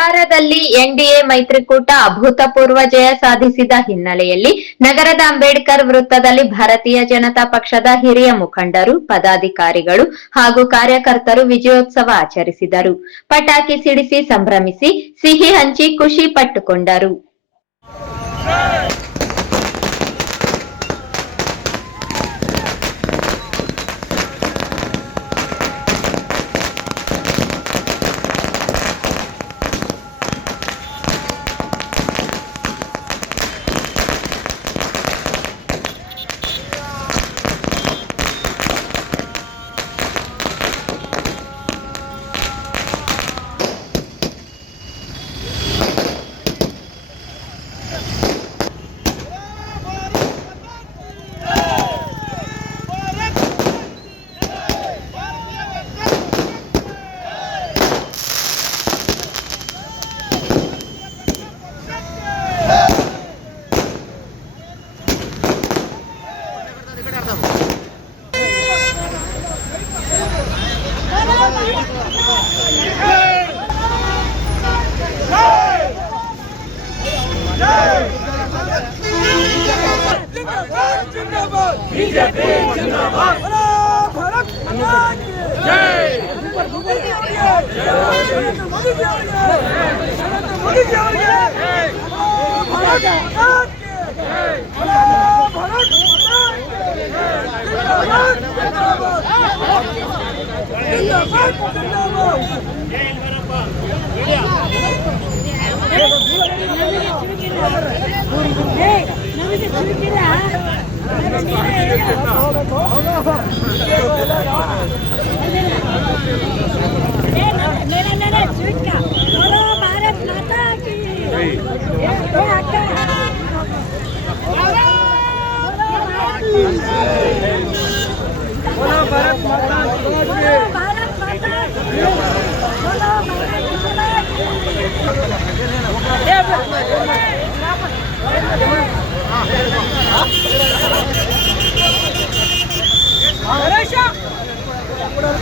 ಬಿಹಾರದಲ್ಲಿ ಎನ್ಡಿಎ ಮೈತ್ರಿಕೂಟ ಅಭೂತಪೂರ್ವ ಜಯ ಸಾಧಿಸಿದ ಹಿನ್ನೆಲೆಯಲ್ಲಿ ನಗರದ ಅಂಬೇಡ್ಕರ್ ವೃತ್ತದಲ್ಲಿ ಭಾರತೀಯ ಜನತಾ ಪಕ್ಷದ ಹಿರಿಯ ಮುಖಂಡರು, ಪದಾಧಿಕಾರಿಗಳು ಹಾಗೂ ಕಾರ್ಯಕರ್ತರು ವಿಜಯೋತ್ಸವ ಆಚರಿಸಿದರು. ಪಟಾಕಿ ಸಿಡಿಸಿ ಸಂಭ್ರಮಿಸಿ ಸಿಹಿ ಹಂಚಿ ಖುಷಿ ಪಟ್ಟುಕೊಂಡರು. बीजेपी जिंदाबाद भारत माता की जय मोदी जी आ रहे हैं मोदी जी आ रहे हैं मोदी जी आ रहे हैं भारत माता की जय भारत माता की जिंदाबाद जिंदाबाद जिंदाबाद जय हरप्पा बढ़िया Yeah.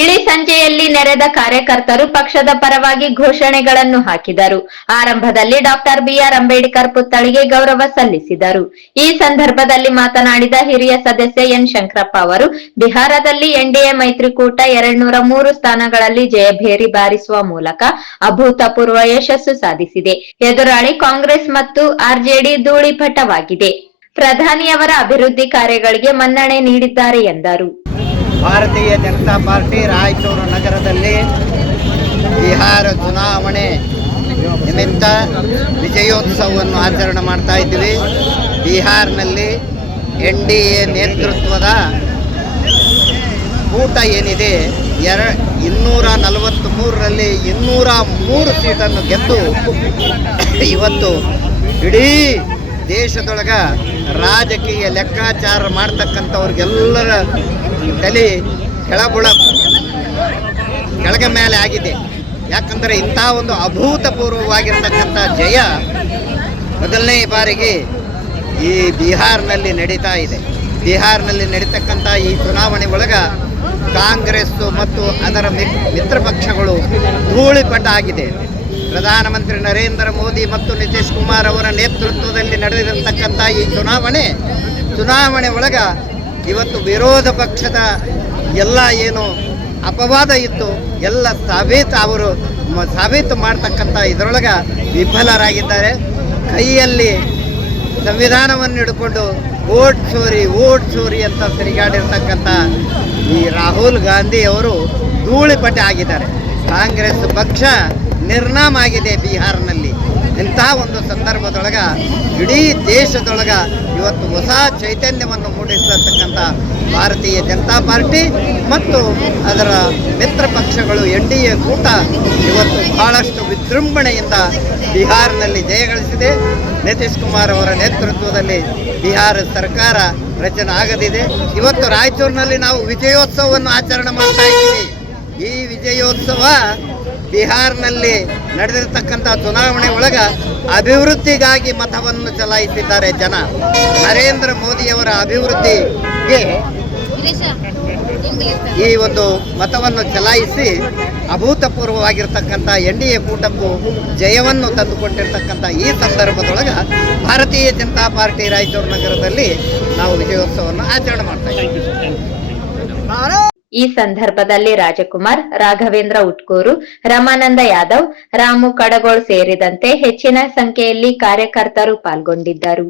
ಇಳಿ ಸಂಜೆಯಲ್ಲಿ ನೆರೆದ ಕಾರ್ಯಕರ್ತರು ಪಕ್ಷದ ಪರವಾಗಿ ಘೋಷಣೆಗಳನ್ನು ಹಾಕಿದರು. ಆರಂಭದಲ್ಲಿ ಡಾಕ್ಟರ್ ಬಿಆರ್ ಅಂಬೇಡ್ಕರ್ ಪುತ್ಥಳಿಗೆ ಗೌರವ ಸಲ್ಲಿಸಿದರು. ಈ ಸಂದರ್ಭದಲ್ಲಿ ಮಾತನಾಡಿದ ಹಿರಿಯ ಸದಸ್ಯ ಎನ್ ಶಂಕರಪ್ಪ ಅವರು, ಬಿಹಾರದಲ್ಲಿ ಎನ್ಡಿಎ ಮೈತ್ರಿಕೂಟ ಎರಡ್ನೂರ ಮೂರು ಸ್ಥಾನಗಳಲ್ಲಿ ಜಯಭೇರಿ ಬಾರಿಸುವ ಮೂಲಕ ಅಭೂತಪೂರ್ವ ಯಶಸ್ಸು ಸಾಧಿಸಿದೆ. ಎದುರಾಳಿ ಕಾಂಗ್ರೆಸ್ ಮತ್ತು ಆರ್ಜೆಡಿ ಧೂಳಿಪಟವಾಗಿದೆ ಪ್ರಧಾನಿಯವರ ಅಭಿವೃದ್ಧಿ ಕಾರ್ಯಗಳಿಗೆ ಮನ್ನಣೆ ನೀಡಿದ್ದಾರೆ ಎಂದರು. ಭಾರತೀಯ ಜನತಾ ಪಾರ್ಟಿ ರಾಯಚೂರು ನಗರದಲ್ಲಿ ಬಿಹಾರ ಚುನಾವಣೆ ನಿಮಿತ್ತ ವಿಜಯೋತ್ಸವವನ್ನು ಆಚರಣೆ ಮಾಡ್ತಾ ಇದ್ದೀವಿ. ಬಿಹಾರ್ನಲ್ಲಿ ಎನ್ ಡಿ ಎ ನೇತೃತ್ವದ ಕೂಟ ಏನಿದೆ, ಎರ ಇನ್ನೂರ ನಲವತ್ತ್ಮೂರರಲ್ಲಿ ಇನ್ನೂರ ಮೂರು ಸೀಟನ್ನು ಗೆದ್ದು ಇವತ್ತು ಇಡೀ ದೇಶದೊಳಗ ರಾಜಕೀಯ ಲೆಕ್ಕಾಚಾರ ಮಾಡ್ತಕ್ಕಂಥವ್ರಿಗೆಲ್ಲರ ತಲೆ ಕೆಳಬುಳ ಕೆಳಗೆ ಮೇಲೆ ಆಗಿದೆ. ಯಾಕಂದರೆ ಇಂಥ ಒಂದು ಅಭೂತಪೂರ್ವವಾಗಿರ್ತಕ್ಕಂಥ ಜಯ ಮೊದಲನೇ ಬಾರಿಗೆ ಈ ಬಿಹಾರ್ನಲ್ಲಿ ನಡೀತಾ ಇದೆ. ಬಿಹಾರ್ನಲ್ಲಿ ನಡೀತಕ್ಕಂಥ ಈ ಚುನಾವಣೆ ಒಳಗೆ ಕಾಂಗ್ರೆಸ್ಸು ಮತ್ತು ಅದರ ಮಿತ್ ಮಿತ್ರ ಪಕ್ಷಗಳು ಧೂಳಿಪಟ ಆಗಿದೆ. ಪ್ರಧಾನಮಂತ್ರಿ ನರೇಂದ್ರ ಮೋದಿ ಮತ್ತು ನಿತೀಶ್ ಕುಮಾರ್ ಅವರ ನೇತೃತ್ವದಲ್ಲಿ ನಡೆದಿರತಕ್ಕಂಥ ಈ ಚುನಾವಣೆ ಚುನಾವಣೆ ಒಳಗ ಇವತ್ತು ವಿರೋಧ ಪಕ್ಷದ ಎಲ್ಲ ಏನು ಅಪವಾದ ಇತ್ತು, ಎಲ್ಲ ಸಾಬೀತು ಅವರು ಸಾಬೀತು ಮಾಡ್ತಕ್ಕಂಥ ಇದರೊಳಗೆ ವಿಫಲರಾಗಿದ್ದಾರೆ. ಕೈಯಲ್ಲಿ ಸಂವಿಧಾನವನ್ನು ಹಿಡ್ಕೊಂಡು ಓಟ್ ಚೋರಿ ಓಟ್ ಚೋರಿ ಅಂತ ತಿರುಗಾಡಿರ್ತಕ್ಕಂಥ ಈ ರಾಹುಲ್ ಗಾಂಧಿ ಅವರು ಧೂಳಿಪಟ್ಟೆ ಆಗಿದ್ದಾರೆ. ಕಾಂಗ್ರೆಸ್ ಪಕ್ಷ ನಿರ್ನಾಮ ಆಗಿದೆ ಬಿಹಾರ್ನಲ್ಲಿ. ಇಂತಹ ಒಂದು ಸಂದರ್ಭದೊಳಗೆ ಇಡೀ ದೇಶದೊಳಗೆ ಇವತ್ತು ಹೊಸ ಚೈತನ್ಯವನ್ನು ಮೂಡಿಸತಕ್ಕಂಥ ಭಾರತೀಯ ಜನತಾ ಪಾರ್ಟಿ ಮತ್ತು ಅದರ ಮಿತ್ರ ಪಕ್ಷಗಳು ಎನ್ ಡಿ ಎ ಕೂಟ ಇವತ್ತು ಬಹಳಷ್ಟು ವಿಜೃಂಭಣೆಯಿಂದ ಬಿಹಾರದಲ್ಲಿ ಜಯಗಳಿಸಿದೆ ನಿತೀಶ್ ಕುಮಾರ್ ಅವರ ನೇತೃತ್ವದಲ್ಲಿ ಬಿಹಾರ ಸರ್ಕಾರ ರಚನೆ ಆಗದಿದೆ. ಇವತ್ತು ರಾಯಚೂರಿನಲ್ಲಿ ನಾವು ವಿಜಯೋತ್ಸವವನ್ನು ಆಚರಣೆ ಮಾಡ್ತಾ ಇದ್ದೀವಿ. ಈ ವಿಜಯೋತ್ಸವ ಬಿಹಾರ್ನಲ್ಲಿ ನಡೆದಿರ್ತಕ್ಕಂಥ ಚುನಾವಣೆ ಒಳಗೆ ಅಭಿವೃದ್ಧಿಗಾಗಿ ಮತವನ್ನು ಚಲಾಯಿಸಿದ್ದಾರೆ ಜನ. ನರೇಂದ್ರ ಮೋದಿಯವರ ಅಭಿವೃದ್ಧಿಗೆ ಈ ಒಂದು ಮತವನ್ನು ಚಲಾಯಿಸಿ ಅಭೂತಪೂರ್ವವಾಗಿರ್ತಕ್ಕಂಥ ಎನ್ ಡಿ ಎ ಕೂಟಕ್ಕೂ ಜಯವನ್ನು ತಂದುಕೊಟ್ಟಿರ್ತಕ್ಕಂಥ ಈ ಸಂದರ್ಭದೊಳಗೆ ಭಾರತೀಯ ಜನತಾ ಪಾರ್ಟಿ ರಾಯಚೂರು ನಗರದಲ್ಲಿ ನಾವು ವಿಜಯೋತ್ಸವವನ್ನು ಆಚರಣೆ ಮಾಡ್ತಾ ಇದ್ದೀವಿ. ಈ ಸಂದರ್ಭದಲ್ಲಿ ರಾಜಕುಮಾರ್ ರಾಘವೇಂದ್ರ ಉಟ್ಕೂರು ರಮಾನಂದ ಯಾದವ್ ರಾಮು ಕಡಗೋಳ್ ಸೇರಿದಂತೆ ಹೆಚ್ಚಿನ ಸಂಖ್ಯೆಯಲ್ಲಿ ಕಾರ್ಯಕರ್ತರು ಪಾಲ್ಗೊಂಡಿದ್ದರು.